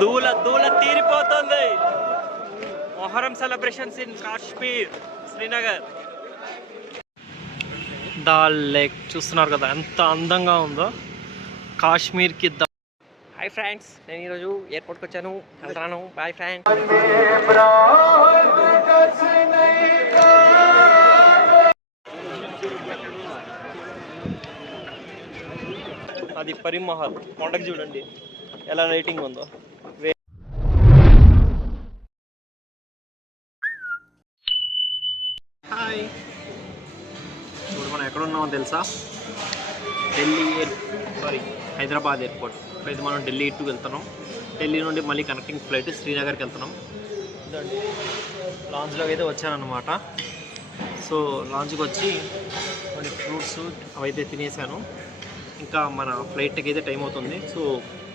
దూల దూల తీరిపోతుంది. Muharram celebrations in Kashmir, Srinagar. Dal lake చూస్తున్నారు కదా ఎంత అందంగా ఉందో. కాశ్మీర్కి హాయ్ ఫ్రెండ్స్, నేను ఈరోజు ఎయిర్పోర్ట్కి వచ్చాను, వెళ్తాను. Bye friends. అది పరిమహల్ కొండకి చూడండి ఎలా రేటింగ్ ఉందో. హాయ్, ఇప్పుడు మనం ఎక్కడ ఉన్నామో తెలుసా? హైదరాబాద్ ఎయిర్పోర్ట్. అయితే మనం ఢిల్లీ టు వెళ్తున్నాం. ఢిల్లీ నుండి మళ్ళీ కనెక్టింగ్ ఫ్లైట్ శ్రీనగర్కి వెళ్తున్నాం. లాంచ్లోకి అయితే వచ్చానమాట. సో లాంచ్కి వచ్చి కొన్ని ఫ్రూట్స్ అవైతే తినేసాను. ఇంకా మన ఫ్లైట్కి అయితే టైం అవుతుంది. సో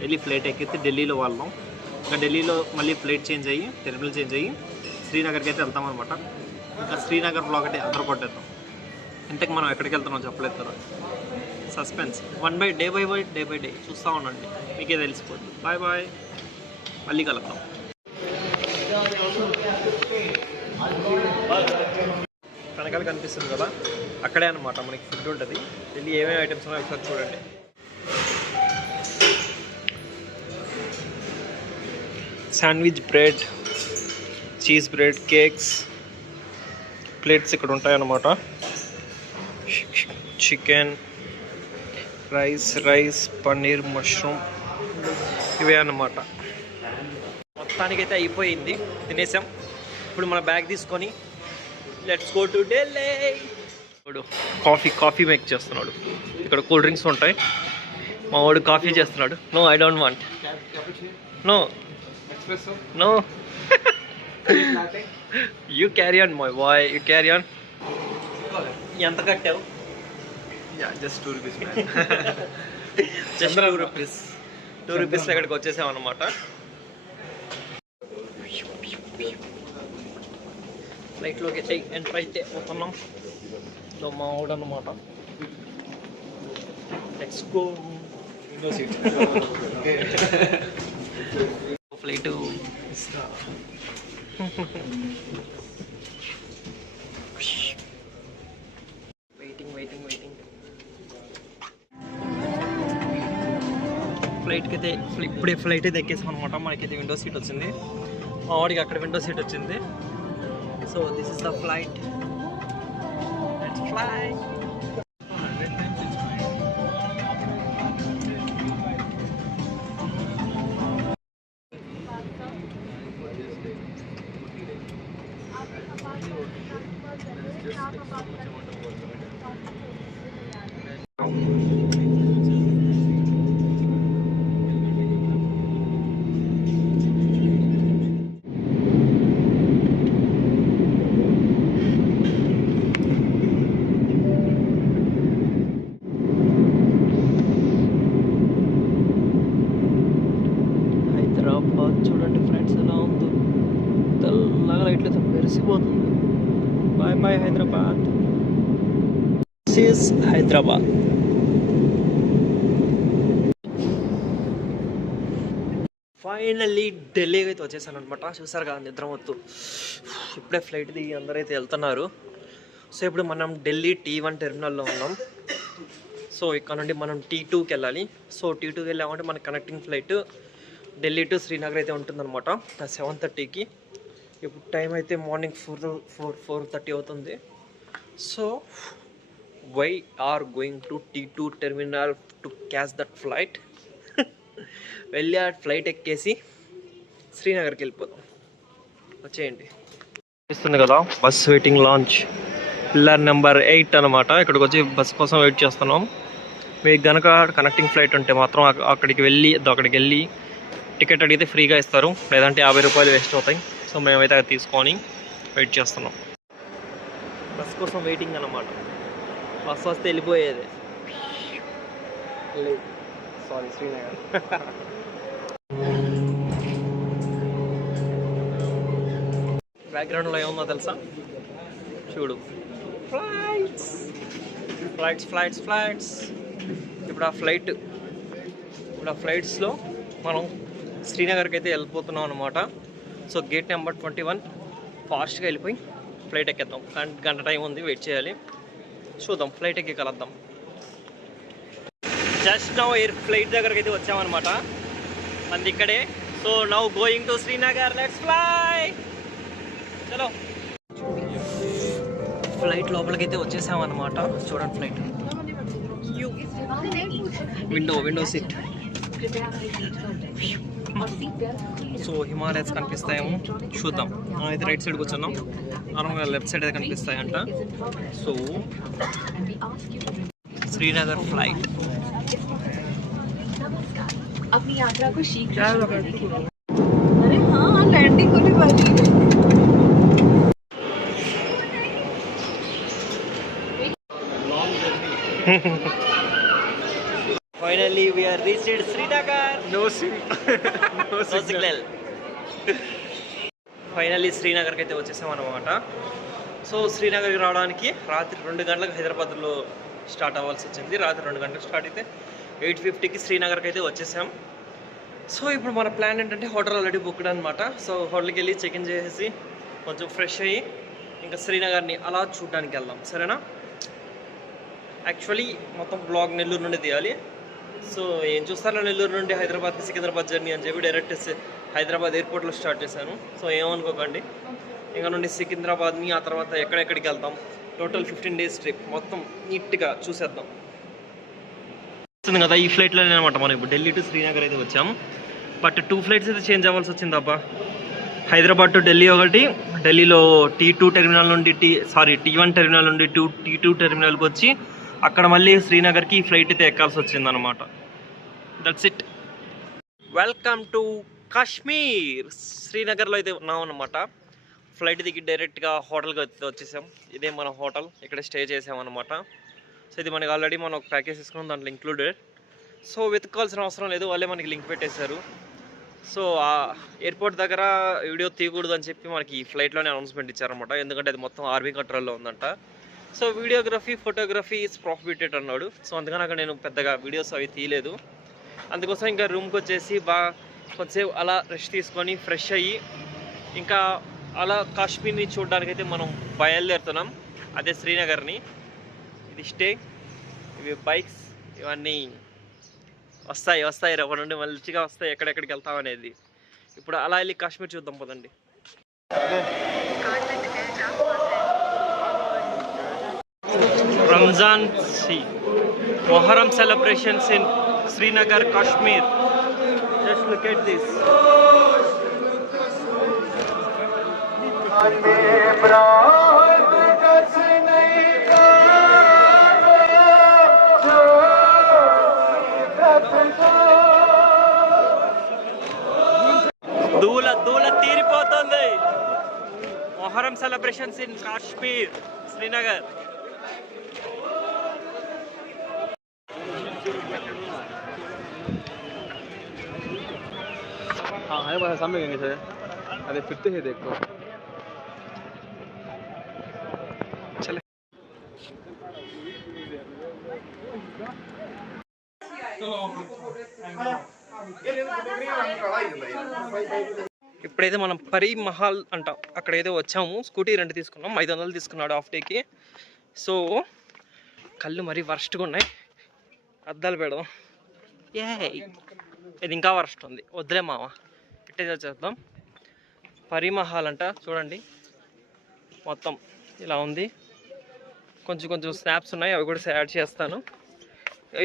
వెళ్ళి ఫ్లైట్ ఎక్కితే ఢిల్లీలో వాళ్ళం. ఇంకా ఢిల్లీలో మళ్ళీ ఫ్లైట్ చేంజ్ అయ్యి, టెర్మినల్ చేంజ్ అయ్యి శ్రీనగర్కి అయితే వెళ్తామన్నమాట. ఇంకా శ్రీనగర్ బ్లాగ్ అయితే అదర కొట్టేద్దాం. ఇంతకు మనం ఎక్కడికి వెళ్తున్నాం చెప్పలేదు కదా, సస్పెన్స్. డే బై డే చూస్తూ ఉండండి, మీకే తెలిసిపోతుంది. బాయ్ బాయ్, మళ్ళీ కలుద్దాం. వెనకాల కనిపిస్తుంది కదా, అక్కడే అనమాట మనకి ఫుడ్ ఉంటుంది. ఢిల్లీ ఏమేమి ఐటమ్స్ ఉన్నాయో ఒకసారి చూడండి. Sandwich bread, cheese bread, cakes, plates ఇక్కడ ఉంటాయన్నమాట. చికెన్, రైస్, పన్నీర్, మష్రూమ్, ఇవే అన్నమాట. మొత్తానికైతే అయిపోయింది, తినేసాం. ఇప్పుడు మన బ్యాగ్ తీసుకొని లెట్స్ గో టు ఢిల్లీ. ఇప్పుడు కాఫీ మేక్ చేస్తున్నాడు. ఇక్కడ కూల్ డ్రింక్స్ ఉంటాయి. మా వాడు కాఫీ చేస్తున్నాడు. No, I don't want. No you carry on my boy, you carry on. ఎంత కట్టావు? Just 2 rupees. Just 2 rupees. 2 రూపీస్లో ఇక్కడికి వచ్చేసామన్నమాట. ఫ్లైట్లోకి అయితే ఎంటర్ అయితే పోతున్నాం. మా వాడు అన్నమాట. Let's go. Flight waiting. ఫ్లైట్కి అయితే ఇప్పుడే ఫ్లైట్ అయితే ఎక్కేసాం అనమాట. మనకైతే విండో సీట్ వచ్చింది. మా వాడికి అక్కడ విండో సీట్ వచ్చింది. So this is the flight. Let's fly. చూడండి ఫ్రెండ్స్ ఎలా ఉందో, తెల్లగా లైట్లతో మెరిసిపోతుంది. Bye bye Hyderabad. This is Hyderabad. Finally ఢిల్లీకి అయితే వచ్చేసాను అనమాట. చూసారు కదా నిద్రమొత్తు. ఇప్పుడే ఫ్లైట్ దిగి అందరైతే వెళ్తున్నారు. సో ఇప్పుడు మనం ఢిల్లీ T1 టెర్మినల్లో ఉన్నాం. సో ఇక్కడ నుండి మనం T2కి వెళ్ళాలి. సో T2కి వెళ్ళామంటే మన connecting flight Delhi to Srinagar అయితే ఉంటుందన్నమాట 7:30కి. ఇప్పుడు టైం అయితే మార్నింగ్ 4:30 అవుతుంది. So we are going to T2 terminal to catch that flight. వెళ్ళి ఆ ఫ్లైట్ ఎక్కేసి శ్రీనగర్కి వెళ్ళిపోదాం. వచ్చేయండి. ఇస్తుంది కదా bus waiting lounge, pillar number 8 అనమాట. ఇక్కడికి వచ్చి బస్ కోసం వెయిట్ చేస్తున్నాం. మీకు కనుక కనెక్టింగ్ ఫ్లైట్ ఉంటే మాత్రం అక్కడికి వెళ్ళి టికెట్ అడిగితే ఫ్రీగా ఇస్తారు, లేదంటే 50 రూపాయలు వేస్ట్ అవుతాయి. సో మేమైతే అది తీసుకొని వెయిట్ చేస్తున్నాం. బస్ కోసం వెయిటింగ్ అన్నమాట. బస్ వస్తే వెళ్ళిపోయేది. సారీ, శ్రీనగర్. బ్యాక్గ్రౌండ్లో ఏముందో తెలుసా? చూడు, ఫ్లైట్స్. ఇప్పుడు ఆ ఫ్లైట్స్లో మనం శ్రీనగర్కి అయితే వెళ్ళిపోతున్నాం అనమాట. సో గేట్ నెంబర్ 21 ఫాస్ట్గా వెళ్ళిపోయి ఫ్లైట్ ఎక్కేద్దాం. గంట టైం ఉంది, వెయిట్ చేయాలి. చూద్దాం, ఫ్లైట్ ఎక్కి కలుద్దాం. జస్ట్ నౌ ఎయిర్ ఫ్లైట్ దగ్గరికి అయితే వచ్చామన్నమాట, మంది ఇక్కడే. So now going to Srinagar, let's fly. చలో, ఫ్లైట్ లోపలికి అయితే వచ్చేసామన్నమాట. చూడండి flight, window seat. So Himalayas కనిపిస్తాయేమో చూద్దాం. మనం అయితే రైట్ సైడ్ కూర్చున్నాం, నార్మల్గా లెఫ్ట్ సైడ్ అయితే కనిపిస్తాయంట. So Srinagar flight. अपनी यात्रा को शीघ्र शुरू करने के लिए। अरे हाँ, लैंडिंग होने वाली है। Finally we are reached Srinagar. No sim. No No signal. signal. Finally శ్రీనగర్కి అయితే వచ్చేసాం అనమాట. సో శ్రీనగర్కి రావడానికి రాత్రి 2 గంటలకు హైదరాబాద్లో స్టార్ట్ అవ్వాల్సి వచ్చింది. రాత్రి 2 గంటలకు స్టార్ట్ అయితే 8:50కి శ్రీనగర్కి అయితే వచ్చేసాం. సో ఇప్పుడు మన ప్లాన్ ఏంటంటే హోటల్ ఆల్రెడీ బుక్డ్ అనమాట. సో హోటల్కి వెళ్ళి చెక్ ఇన్ చేసేసి కొంచెం ఫ్రెష్ అయ్యి ఇంకా శ్రీనగర్ని అలా చూడడానికి వెళ్దాం, సరేనా? యాక్చువల్లీ మొత్తం బ్లాగ్ నెల్లూరు నుండి తీయాలి. సో ఏం చూస్తారో నెల్లూరు నుండి హైదరాబాద్కి సికింద్రాబాద్ జర్నీ అని చెప్పి డైరెక్ట్ హైదరాబాద్ ఎయిర్పోర్ట్లో స్టార్ట్ చేశాను. సో ఏమనుకోకండి, ఇంకా నుండి సికింద్రాబాద్ని ఆ తర్వాత ఎక్కడెక్కడికి వెళ్తాం, టోటల్ 15 days ట్రిప్ మొత్తం నీట్గా చూసేద్దాం. వస్తుంది కదా, ఈ ఫ్లైట్లోనే అనమాట మనం ఇప్పుడు ఢిల్లీ టు శ్రీనగర్ అయితే వచ్చాం. బట్ 2 flights అయితే చేంజ్ అవ్వాల్సి వచ్చింది అబ్బా. హైదరాబాద్ టు ఢిల్లీ ఒకటి, ఢిల్లీలో T2 టెర్మినల్ నుండి T1 టెర్మినల్ నుండి T2 టెర్మినల్కి వచ్చి అక్కడ మళ్ళీ శ్రీనగర్కి ఈ ఫ్లైట్ అయితే ఎక్కాల్సి వచ్చింది అనమాట. That's it. Welcome to Kashmir. శ్రీనగర్లో అయితే ఉన్నాం అనమాట. ఫ్లైట్ దిగి డైరెక్ట్గా హోటల్కి వచ్చేసాం. ఇదే మన హోటల్, ఇక్కడ స్టే చేసామన్నమాట. సో ఇది మనకి ఆల్రెడీ మనం ఒక ప్యాకేజ్ తీసుకున్నాం, దాంట్లో ఇంక్లూడెడ్. సో వెతుక్కోవాల్సిన అవసరం లేదు, వాళ్ళే మనకి లింక్ పెట్టేశారు. సో ఆ ఎయిర్పోర్ట్ దగ్గర వీడియో తీయకూడదు అని చెప్పి మనకి ఈ ఫ్లైట్లోనే అనౌన్స్మెంట్ ఇచ్చారనమాట, ఎందుకంటే అది మొత్తం ఆర్మీ కంట్రోల్లో ఉందంట. So videography photography is profited అన్నాడు. సో అందుకని అక్కడ నేను పెద్దగా వీడియోస్ అవి తీయలేదు. అందుకోసం ఇంకా రూమ్కి వచ్చేసి బాగా కొంచెంసేపు అలా రెస్ట్ తీసుకొని ఫ్రెష్ అయ్యి ఇంకా అలా కాశ్మీర్ని చూడడానికైతే మనం బయలుదేరుతున్నాం, అదే శ్రీనగర్ని. ఇది స్టే, ఇవి బైక్స్, ఇవన్నీ వస్తాయి రేపు నుండి మంచిగా వస్తాయి, ఎక్కడెక్కడికి వెళ్తాం అనేది. ఇప్పుడు అలా వెళ్ళి కాశ్మీర్ చూద్దాం పదండి. Ramzan Muharram celebrations in Srinagar, Kashmir. Just look at this. దూల తీరిపోతుంది. Muharram celebrations in Kashmir, Srinagar. हाँ है बड़ा सामने गए थे, अरे फिरते हैं देखो. चले ఇప్పుడైతే మనం పరి మహల్ అంట అక్కడైతే వచ్చాము. స్కూటీ రెంట్ తీసుకున్నాం, 500 తీసుకున్నాడు హాఫ్ డేకి. సో కళ్ళు మరీ వర్స్ట్గా ఉన్నాయి, అద్దాలు పెడదాం. ఇది ఇంకా వర్స్ట్ ఉంది, వద్దులే మామ, ఇట్టే చేద్దాం. పరి మహల్ అంట, చూడండి మొత్తం ఇలా ఉంది. కొంచెం స్నాప్స్ ఉన్నాయి, అవి కూడా యాడ్ చేస్తాను.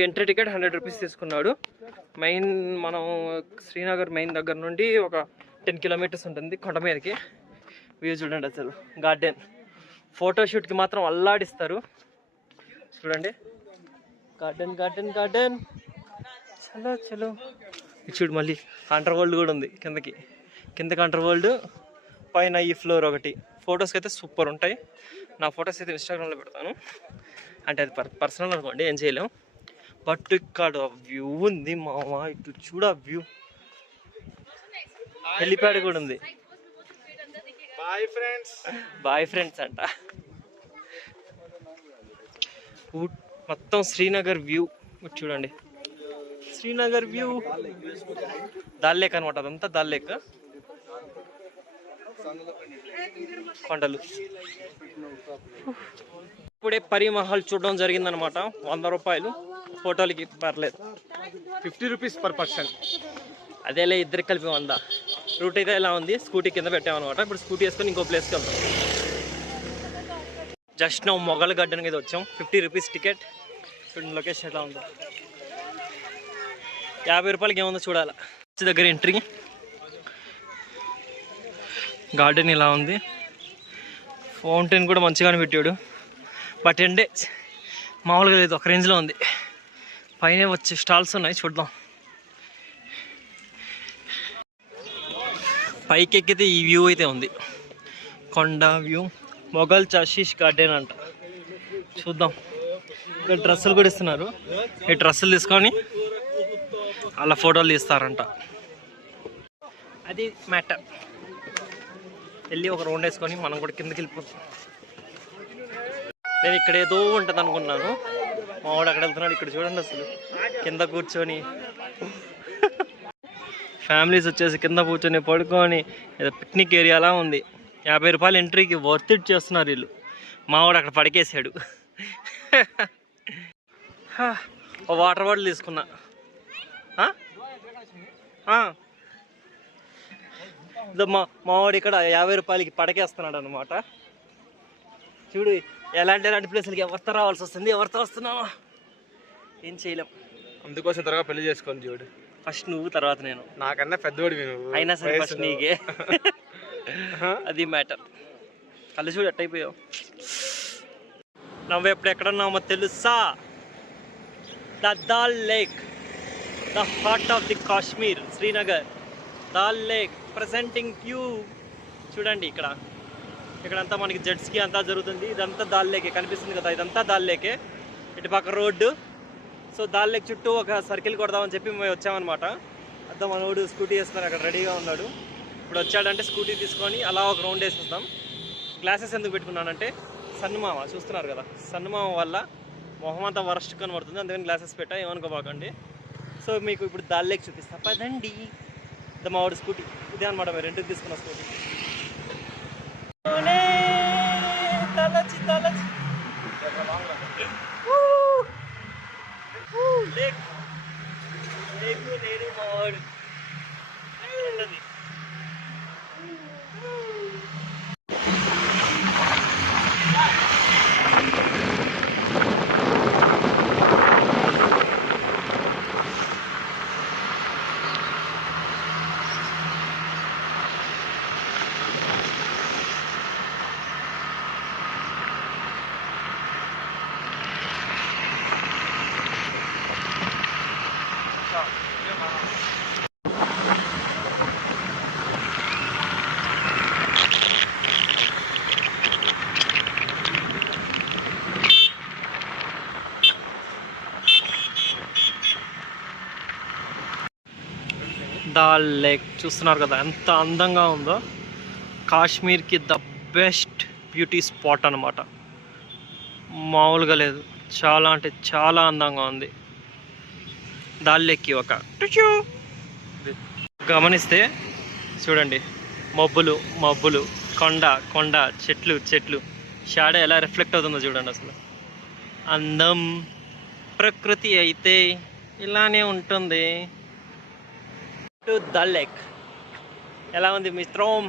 ఎంట్రీ టికెట్ 100 రూపీస్ తీసుకున్నాడు. మెయిన్ మనం శ్రీనగర్ మెయిన్ దగ్గర నుండి ఒక 10 kilometers ఉంటుంది కొండ మీదకి. వ్యూ చూడండి, అసలు గార్డెన్. ఫోటోషూట్కి మాత్రం అల్లాడిస్తారు, చూడండి. గార్డెన్. చలో చూడు, మళ్ళీ అండర్ వరల్డ్ కూడా ఉంది కిందకి అండర్ వరల్డ్, పైన ఈ ఫ్లోర్ ఒకటి. ఫొటోస్కి అయితే సూపర్ ఉంటాయి. నా ఫొటోస్ అయితే ఇన్స్టాగ్రామ్లో పెడతాను, అంటే అది పర్సనల్ అనుకోండి, ఏం చేయలేం. బట్ ఇక్కడ వ్యూ ఉంది మామ, ఇటు చూడ వ్యూ. హెలిప్యాడ్ కూడా ఉంది. బాయ్ ఫ్రెండ్స్ అంట. మొత్తం శ్రీనగర్ వ్యూ చూడండి, శ్రీనగర్ వ్యూ. దాల్ లేక్ అనమాట, అదంతా దాల్ లేక్. కొండలు. ఇప్పుడే పరి మహల్ చూడడం జరిగిందనమాట. 100 రూపాయలు ఫోటోలకి, పర్లేదు. 50 రూపీస్ పర్ పర్సన్. అదేలే, ఇద్దరికి కలిపి 100. రూట్ అయితే ఇలా ఉంది. స్కూటీ కింద పెట్టామన్నమాట. ఇప్పుడు స్కూటీ వేసుకొని ఇంకో ప్లేస్కి వెళ్తాం. జస్ట్ నో మొగల్ గార్డెన్కి అయితే వచ్చాం. 50 రూపీస్ టికెట్. చూడండి లొకేషన్ ఎలా ఉందో. 50 రూపాయలకి ఏముందో చూడాలి. దగ్గర ఎంట్రీ. గార్డెన్ ఇలా ఉంది. ఫౌంటైన్ కూడా మంచిగానే పెట్టాడు. బట్ ఎండే మామూలుగా లేదు, ఒక రేంజ్లో ఉంది. పైన వచ్చి స్టాల్స్ ఉన్నాయి, చూద్దాం. పైకి ఎక్కితే ఈ వ్యూ అయితే ఉంది. కొండ వ్యూ. మొఘల్ చాషీష్ గార్డెన్ అంట. చూద్దాం. ఇక్కడ డ్రెస్సులు కూడా ఇస్తున్నారు. ఈ డ్రెస్సులు తీసుకొని అలా ఫోటోలు తీస్తారంట. అది మ్యాటర్. వెళ్ళి ఒక రౌండ్ వేసుకొని మనం కూడా కిందకి వెళ్ళిపోతాం. నేను ఇక్కడ ఏదో ఉంటుంది అనుకున్నాను. మా వాడు అక్కడ వెళ్తున్నాడు. ఇక్కడ చూడండి అసలు కింద కూర్చొని ఫ్యామిలీస్ వచ్చేసి కింద కూర్చొని పడుకొని ఏదో పిక్నిక్ ఏరియాలా ఉంది. 50 రూపాయలు ఎంట్రీకి వర్త్ ఇట్ చేస్తున్నారు వీళ్ళు. మా వాడు అక్కడ పడికేసాడు. వాటర్ బాటిల్ తీసుకున్నా. మా వాడు ఇక్కడ 50 రూపాయలకి పడకేస్తున్నాడు అనమాట. చూడు, ఎలాంటి ప్లేసులకి ఎవరితో రావాల్సి వస్తుంది. ఎవరితో వస్తున్నావా ఏం చేయలేం. అందుకోసం త్వరగా పెళ్లి చేసుకోండి చూడు. ఫస్ట్ నువ్వు, తర్వాత నేను. నాకన్నా పెద్దోడివి నువ్వు. అయినా సరే ఫస్ట్ నీకే. అది మ్యాటర్. కళ్ళు చూడు ఎట్ అయిపోయావు. నువ్వు ఎప్పుడు ఎక్కడున్నామో తెలుసా? The dal lake, the heart of the Kashmir, Srinagar. Dal lake presenting view. చూడండి ఇక్కడంతా మనకి జెట్స్కి అంతా జరుగుతుంది. ఇదంతా దాల్ లేకే కనిపిస్తుంది కదా, ఇదంతా దాల్ లేకే. ఇటు పక్క రోడ్డు. సో దాల్ లేక్ చుట్టూ ఒక సర్కిల్ కొడదామని చెప్పి మేము వచ్చామన్నమాట. అర్థం మనోడు స్కూటీ వేసుకొని అక్కడ రెడీగా ఉన్నాడు. ఇప్పుడు వచ్చాడంటే స్కూటీ తీసుకొని అలా ఒక రౌండ్ వేసి వస్తాం. గ్లాసెస్ ఎందుకు పెట్టుకున్నానంటే సన్నుమామ చూస్తున్నారు కదా, సన్నుమామ వల్ల మొహం అంతా వరస్ట్ కనబడుతుంది. అందుకని గ్లాసెస్ పెట్టా, ఏమనుకోబాకండి. సో మీకు ఇప్పుడు దాల్ లేక్ చూపిస్తా పదండి. మా వాడు స్కూటీ ఇదే అనమాట, మేము రెండుకి తీసుకున్న స్కూటీ. లేక్ నేను మా వాడు దాల్ లేక్ చూస్తున్నారు కదా ఎంత అందంగా ఉందో. కాశ్మీర్కి ద బెస్ట్ బ్యూటీ స్పాట్ అనమాట. మామూలుగా లేదు, చాలా అంటే చాలా అందంగా ఉంది. దాల్ లేక్కి ఒక గమనిస్తే చూడండి, మబ్బులు మబ్బులు, కొండ కొండ, చెట్లు చెట్లు, షాడో ఎలా రిఫ్లెక్ట్ అవుతుందో చూడండి. అసలు అందం. ప్రకృతి అయితే ఇలానే ఉంటుంది. దాల్ లేక్ ఎలా ఉంది మిత్రం?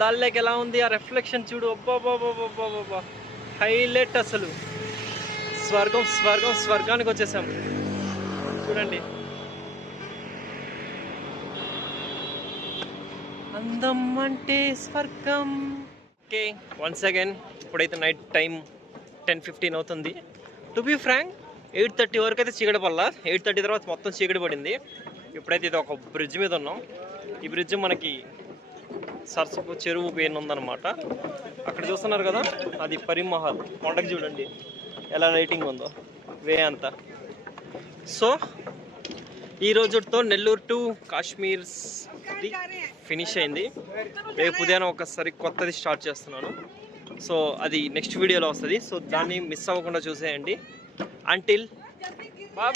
దాల్ లేక్ ఎలా ఉంది? ఆ రిఫ్లెక్షన్ చూడు, అబ్బా హైలైట్. అసలు స్వర్గానికి వచ్చేసాం. చూడండి అందం అంటే స్వర్గం. ఓకే, వన్స్ అగైన్ ఇప్పుడైతే నైట్ టైం 10:15 అవుతుంది. టు బీ ఫ్రాంక్ 8:30 వరకు అయితే చీకటి పడలా. 8:30 తర్వాత మొత్తం చీకటి పడింది. ఇప్పుడైతే ఇది ఒక బ్రిడ్జ్ మీద ఉన్నాం. ఈ బ్రిడ్జ్ మనకి సరస్సు చెరువు పేరు ఉందన్నమాట. అక్కడ చూస్తున్నారు కదా, అది పరి మహల్. కొండకి చూడండి ఎలా లైటింగ్ ఉందో వే అంతా. సో ఈ రోజుతో నెల్లూరు టు కాశ్మీర్ ఫినిష్ అయింది. రేపు ఉదయం ఒకసారి కొత్తది స్టార్ట్ చేస్తున్నాను. సో అది నెక్స్ట్ వీడియోలో వస్తుంది. సో దాన్ని మిస్ అవ్వకుండా చూసేయండి. Until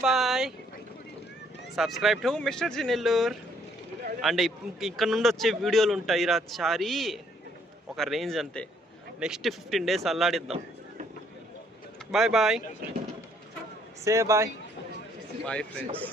bye. Subscribe to mister G Nellore. And ఇక్కడ నుండి వచ్చే వీడియోలు ఉంటాయి రా చారి, ఒక రేంజ్ అంతే. నెక్స్ట్ 15 days అల్లాడిద్దాం. Bye bye, say bye. Bye friends.